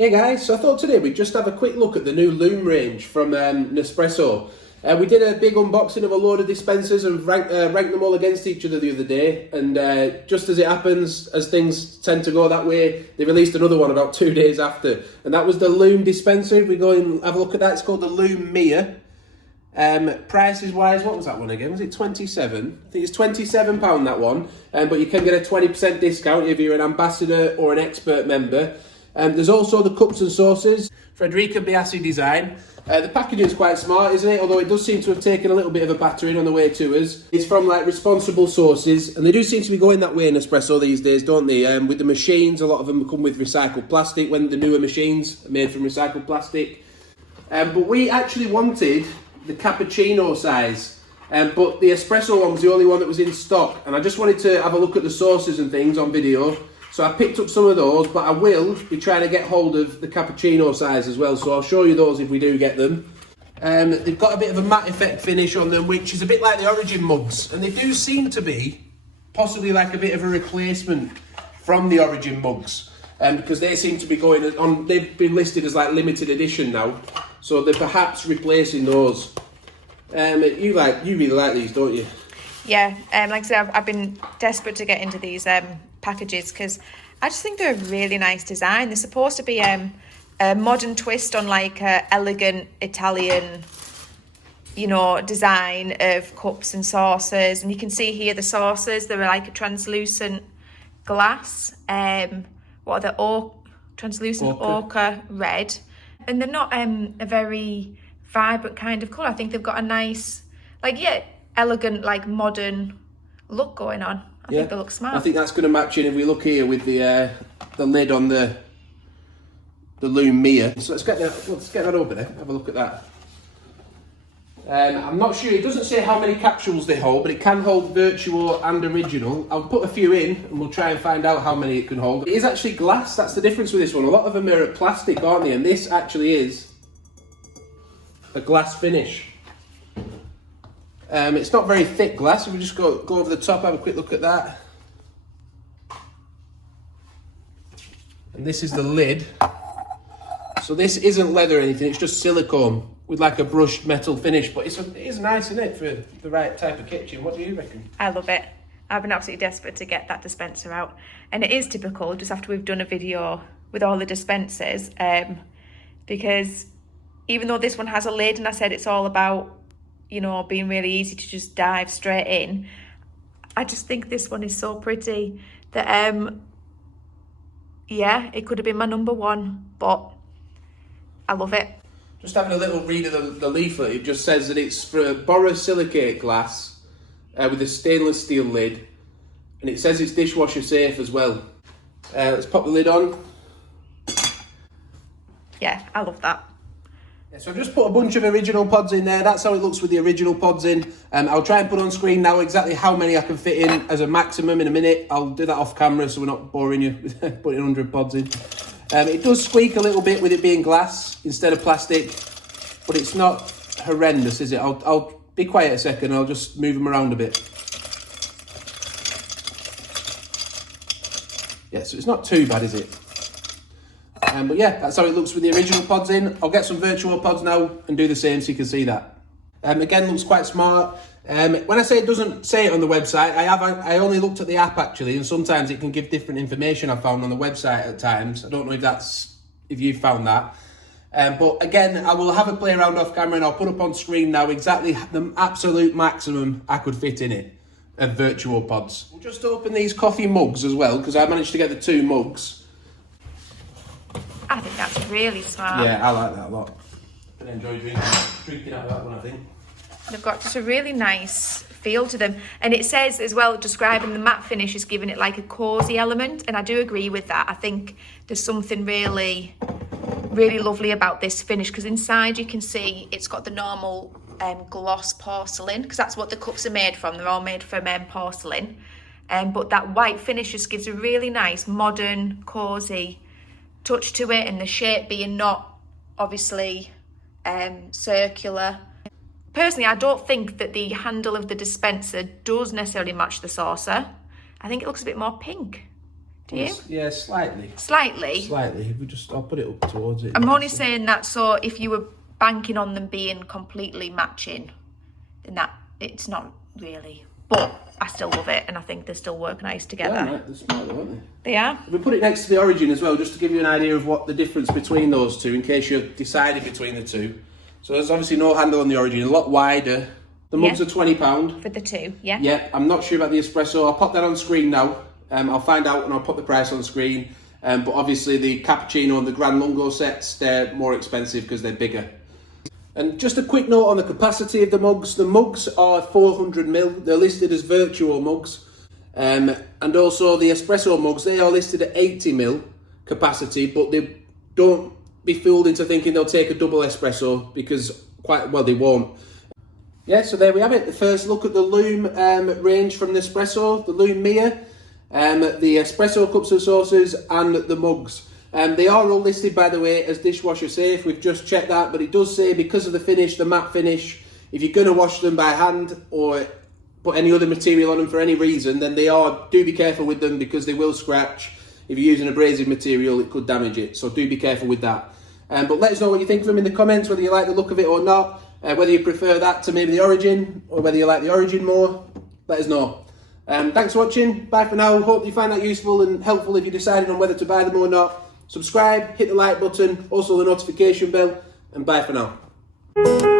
Hey guys, so I thought today we'd just have a quick look at the new Loom range from Nespresso. We did a big unboxing of a load of dispensers and ranked them all against each other the other day, and just as it happens, as things tend to go that way, they released another one about 2 days after, and that was the Loom dispenser. If we go and have a look at that, it's called the Lume Mia. Prices wise, what was that one again? Was it 27? I think it's £27 that one, but you can get a 20% discount if you're an ambassador or an expert member. There's also the cups and saucers, Frederica Biasi Design. The packaging is quite smart, isn't it? Although it does seem to have taken a little bit of a battering on the way to us. It's from like responsible sources, and they do seem to be going that way in Nespresso these days, don't they? With the machines, a lot of them come with recycled plastic when the newer machines are made from recycled plastic. But we actually wanted the cappuccino size, but the espresso one was the only one that was in stock, and I just wanted to have a look at the sauces and things on video. So I picked up some of those, but I will be trying to get hold of the cappuccino size as well, so I'll show you those if we do get them. They've got a bit of a matte effect finish on them, which is a bit like the Origin mugs, and they do seem to be possibly like a bit of a replacement from the Origin mugs, because they seem to be going on, they've been listed as like limited edition now, so they're perhaps replacing those. You really like these, don't you? Yeah, like I said, I've been desperate to get into these packages because I just think they're a really nice design. They're supposed to be a modern twist on like a elegant Italian, design of cups and saucers. And you can see here the saucers, they're like a translucent glass. What are they? Translucent ochre red. And they're not a very vibrant kind of colour. I think they've got a nice, elegant, modern look going on. I think they look smart. I think that's going to match in if we look here with the lid on the Lume Mia. So let's get that over there. Have a look at that. I'm not sure. It doesn't say how many capsules they hold, but it can hold Vertuo and Original. I'll put a few in, and we'll try and find out how many it can hold. It is actually glass. That's the difference with this one. A lot of them are plastic, aren't they? And this actually is a glass finish. It's not very thick glass. If we just go over the top, have a quick look at that. And this is the lid. So this isn't leather or anything, it's just silicone with like a brushed metal finish. But it is nice, isn't it, for the right type of kitchen? What do you reckon? I love it. I've been absolutely desperate to get that dispenser out. And it is typical, just after we've done a video with all the dispensers, because even though this one has a lid, and I said it's all about being really easy to just dive straight in, I just think this one is so pretty that, it could have been my number one, but I love it. Just having a little read of the leaflet, it just says that it's for borosilicate glass with a stainless steel lid, and it says it's dishwasher safe as well. Let's pop the lid on. Yeah, I love that. So I've just put a bunch of original pods in there. That's how it looks with the original pods in. I'll try and put on screen now exactly how many I can fit in as a maximum in a minute. I'll do that off camera so we're not boring you with putting 100 pods in. It does squeak a little bit with it being glass instead of plastic, but it's not horrendous, is it? I'll be quiet a second. I'll just move them around a bit. Yeah, so it's not too bad, is it? But yeah, that's how it looks with the original pods in. I'll get some Vertuo pods now and do the same so you can see that. Again, looks quite smart. When I say it doesn't say it on the website, I only looked at the app actually, and sometimes it can give different information I've found on the website at times. I don't know if you've found that. But again, I will have a play around off camera, and I'll put up on screen now exactly the absolute maximum I could fit in it of Vertuo pods. We'll just open these coffee mugs as well, because I managed to get the 2 mugs. I think that's really smart. Yeah, I like that a lot. I enjoy drinking out of that one, I think. They've got just a really nice feel to them. And it says as well, describing the matte finish is giving it like a cosy element. And I do agree with that. I think there's something really, really lovely about this finish, because inside you can see it's got the normal gloss porcelain, because that's what the cups are made from. They're all made from porcelain. But that white finish just gives a really nice, modern, cosy touch to it, and the shape being not obviously circular. Personally, I don't think that the handle of the dispenser does necessarily match the saucer. I think it looks a bit more pink. Do you? Yeah, slightly. Slightly? Slightly. I'll put it up towards it. I'm only saying that so if you were banking on them being completely matching, then it's not really. But I still love it, and I think they still work nice together. Yeah, right. They're smart, aren't they? They are. We put it next to the Origin as well, just to give you an idea of what the difference between those two, in case you're deciding between the two. So there's obviously no handle on the Origin, a lot wider. The mugs are £20. For the two, yeah? Yeah, I'm not sure about the Espresso. I'll pop that on screen now. I'll find out and I'll put the price on screen. But obviously the cappuccino and the gran lungo sets, they're more expensive because they're bigger. And just a quick note on the capacity of the mugs. The mugs are 400ml. They're listed as Vertuo mugs. And also the Espresso mugs, they are listed at 80ml capacity, but they don't be fooled into thinking they'll take a double espresso, because they won't. Yeah, so there we have it. The first look at the Loom range from Nespresso, the Lume Mia, the Espresso cups and saucers, and the mugs. They are all listed, by the way, as dishwasher safe. We've just checked that, but it does say because of the finish, the matte finish, if you're going to wash them by hand or put any other material on them for any reason, then do be careful with them, because they will scratch. If you're using abrasive material, it could damage it, so do be careful with that. But let us know what you think of them in the comments, whether you like the look of it or not, whether you prefer that to maybe the Origin, or whether you like the Origin more. Let us know. Thanks for watching. Bye for now. Hope you find that useful and helpful if you're deciding on whether to buy them or not. Subscribe, hit the like button, also the notification bell, and bye for now.